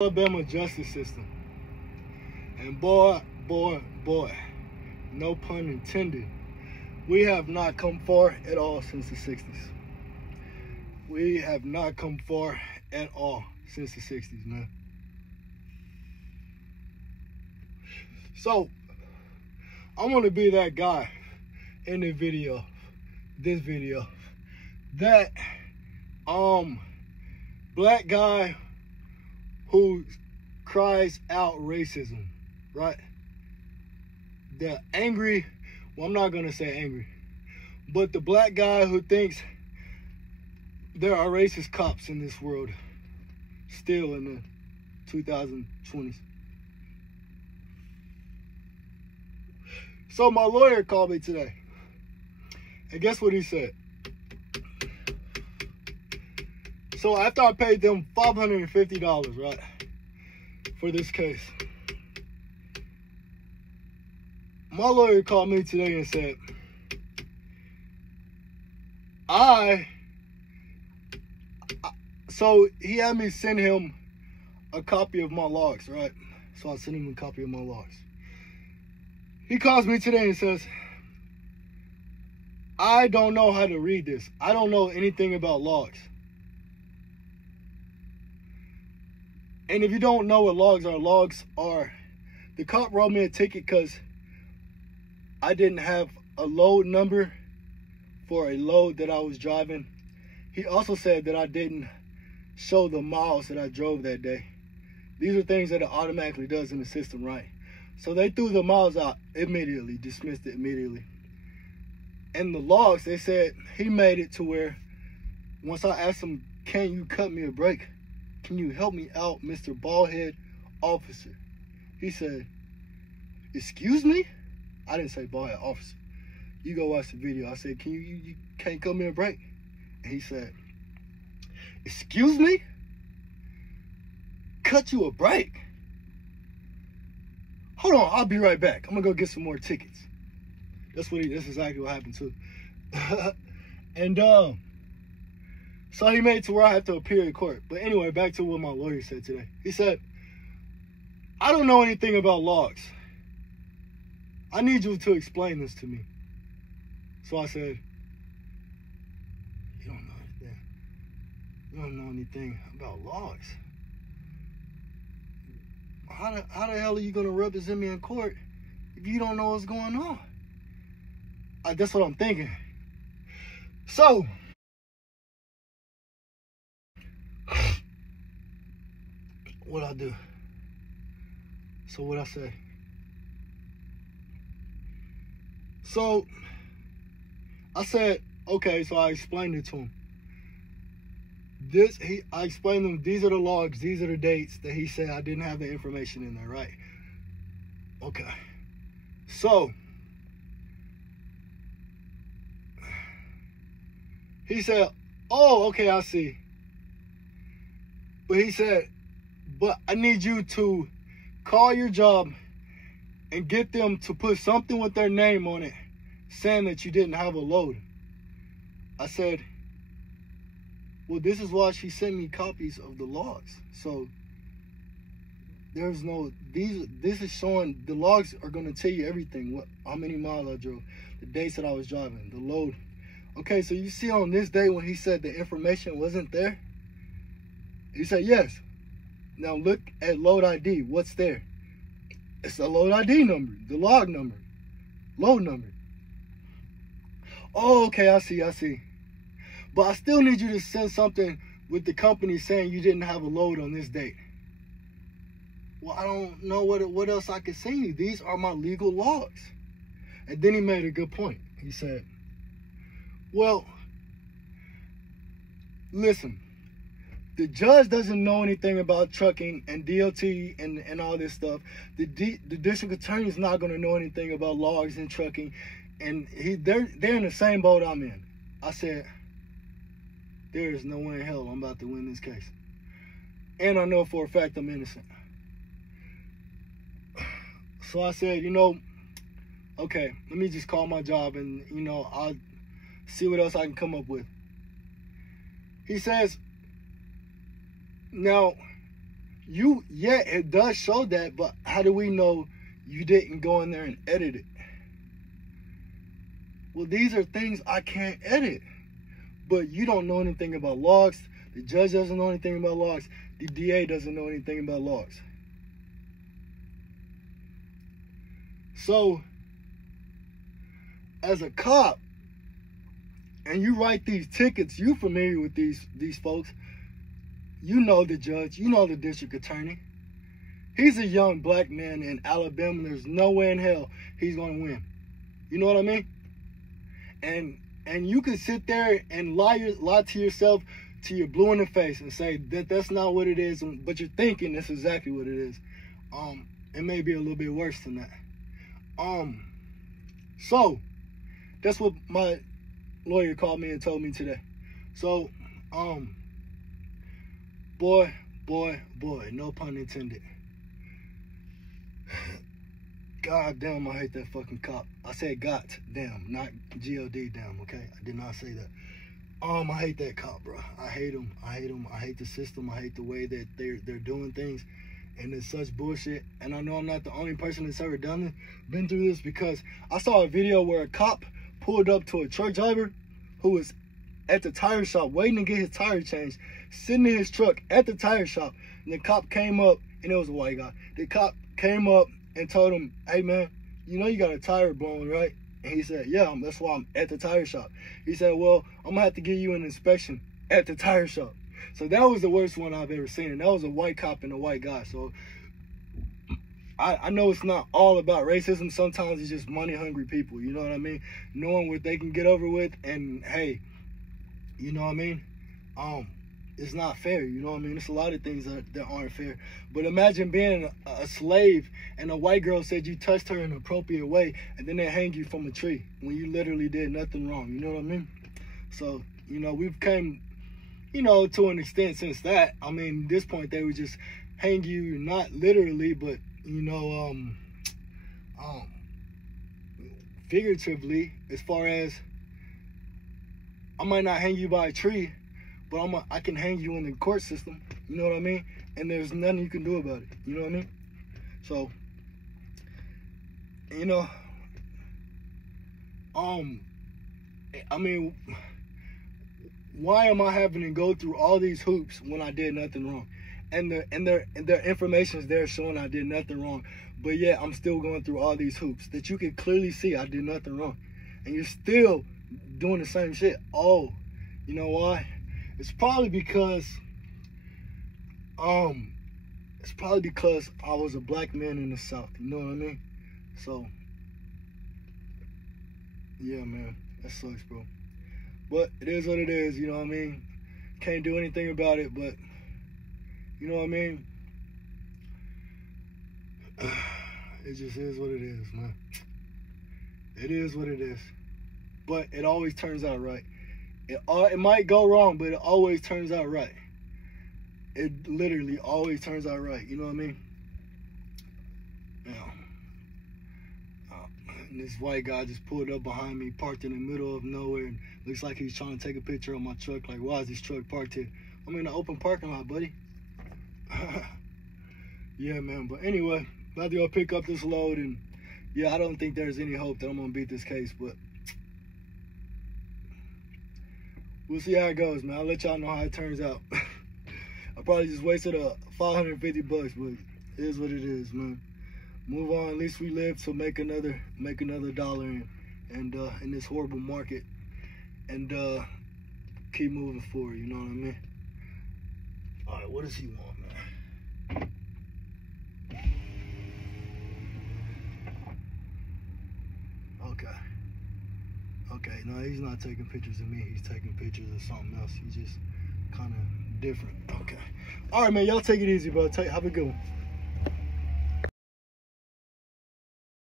Alabama justice system. And boy, no pun intended, we have not come far at all since the 60s. We have not come far at all since the 60s, man. So, I want to be that guy in this video, that black guy who cries out racism, right? The angry, well, I'm not gonna say angry, but the black guy who thinks there are racist cops in this world still in the 2020s. So my lawyer called me today, and guess what he said? So after I paid them $550, right, for this case, my lawyer called me today and said, so he had me send him a copy of my logs, right? So I sent him a copy of my logs. He calls me today and says, I don't know how to read this. I don't know anything about logs. And if you don't know what logs are, the cop wrote me a ticket because I didn't have a load number for a load that I was driving. He also said that I didn't show the miles that I drove that day. These are things that it automatically does in the system, right? So they threw the miles out immediately, dismissed it immediately. And the logs, they said he made it to where once I asked him, can you cut me a break? Can you help me out, Mr. Baldhead Officer? He said, excuse me? I didn't say baldhead officer. You go watch the video. I said, can you can't cut me a break? And he said, excuse me? Cut you a break? Hold on, I'll be right back. I'm gonna go get some more tickets. That's exactly what happened too. And so he made it to where I have to appear in court. But anyway, back to what my lawyer said today. He said, I don't know anything about logs. I need you to explain this to me. So I said, you don't know anything. You don't know anything about logs. How the hell are you gonna represent me in court if you don't know what's going on? That's what I'm thinking. So, what I do? So what I say? So I said, okay, so I explained it to him. I explained to him, these are the logs, these are the dates that he said I didn't have the information in there, right? Okay. So he said, oh, okay, I see. But he said, but I need you to call your job and get them to put something with their name on it saying that you didn't have a load. I said, well, this is why she sent me copies of the logs. So there's no, this is showing, the logs are going to tell you everything, how many miles I drove, the dates that I was driving, the load. Okay, so you see on this day when he said the information wasn't there, he said, yes. Now look at load ID. What's there? It's a load ID number, the log number, load number. Oh, okay, I see. But I still need you to send something with the company saying you didn't have a load on this date. Well, I don't know what else I can send you. These are my legal logs. And then he made a good point. He said, well, listen, the judge doesn't know anything about trucking and DOT and all this stuff. The district attorney is not going to know anything about logs and trucking. And they're in the same boat I'm in. I said, there is no way in hell I'm about to win this case. And I know for a fact I'm innocent. So I said, okay, let me just call my job and, I'll see what else I can come up with. He says, now, Yeah, it does show that, but how do we know you didn't go in there and edit it? Well, these are things I can't edit. But you don't know anything about logs. The judge doesn't know anything about logs. The DA doesn't know anything about logs. So, as a cop, and you write these tickets, you familiar with these folks. You know the judge. You know the district attorney. He's a young black man in Alabama. There's no way in hell he's going to win. You know what I mean? And you can sit there and lie to yourself till you're blue in the face and say that that's not what it is, but you're thinking that's exactly what it is. It may be a little bit worse than that. So that's what my lawyer called me and told me today. So, boy, no pun intended. God damn, I hate that fucking cop. I said got damn, not G-O-D damn, okay? I did not say that. I hate that cop, bro. I hate him. I hate the system. I hate the way that they're doing things. And it's such bullshit. And I know I'm not the only person that's ever been through this, because I saw a video where a cop pulled up to a truck driver who was at the tire shop waiting to get his tire changed, sitting in his truck at the tire shop. And the cop came up, and it was a white guy. The cop came up and told him, hey man, you know you got a tire blown, right? And he said, yeah, that's why I'm at the tire shop. He said, well, I'm gonna have to give you an inspection at the tire shop. So that was the worst one I've ever seen. And that was a white cop and a white guy. So I know it's not all about racism. Sometimes it's just money hungry people, you know what I mean? Knowing what they can get over with, and hey, you know what I mean? It's not fair, you know what I mean? There's a lot of things that aren't fair. But imagine being a slave and a white girl said you touched her in an appropriate way, and then they hang you from a tree when you literally did nothing wrong, you know what I mean? So, you know, we've come, you know, to an extent since that. I mean, at this point, they would just hang you, not literally, but, you know, figuratively, as far as I might not hang you by a tree, but I can hang you in the court system, you know what I mean? And there's nothing you can do about it, you know what I mean? So, you know, I mean, why am I having to go through all these hoops when I did nothing wrong? And their information is there showing I did nothing wrong, but yet I'm still going through all these hoops that you can clearly see I did nothing wrong, and you're still doing the same shit. Oh, you know why? It's probably because I was a black man in the South, you know what I mean? So yeah, man, that sucks, bro. But it is what it is, you know what I mean? Can't do anything about it, but you know what I mean? It just is what it is, man. It is what it is. But it always turns out right. It might go wrong, but it always turns out right. It literally always turns out right. You know what I mean? Yeah. And this white guy just pulled up behind me, parked in the middle of nowhere, and looks like he's trying to take a picture of my truck. Like, why is this truck parked here? I'm in an open parking lot, buddy. Yeah, man. But anyway, about to go pick up this load, and yeah, I don't think there's any hope that I'm gonna beat this case, but we'll see how it goes, man. I'll let y'all know how it turns out. I probably just wasted $550, but it is what it is, man. Move on. At least we live to make another dollar in this horrible market, and keep moving forward. You know what I mean? All right, what does he want, man? Okay, no, he's not taking pictures of me. He's taking pictures of something else. He's just kind of different. Okay. All right, man, y'all take it easy, bro. Have a good one.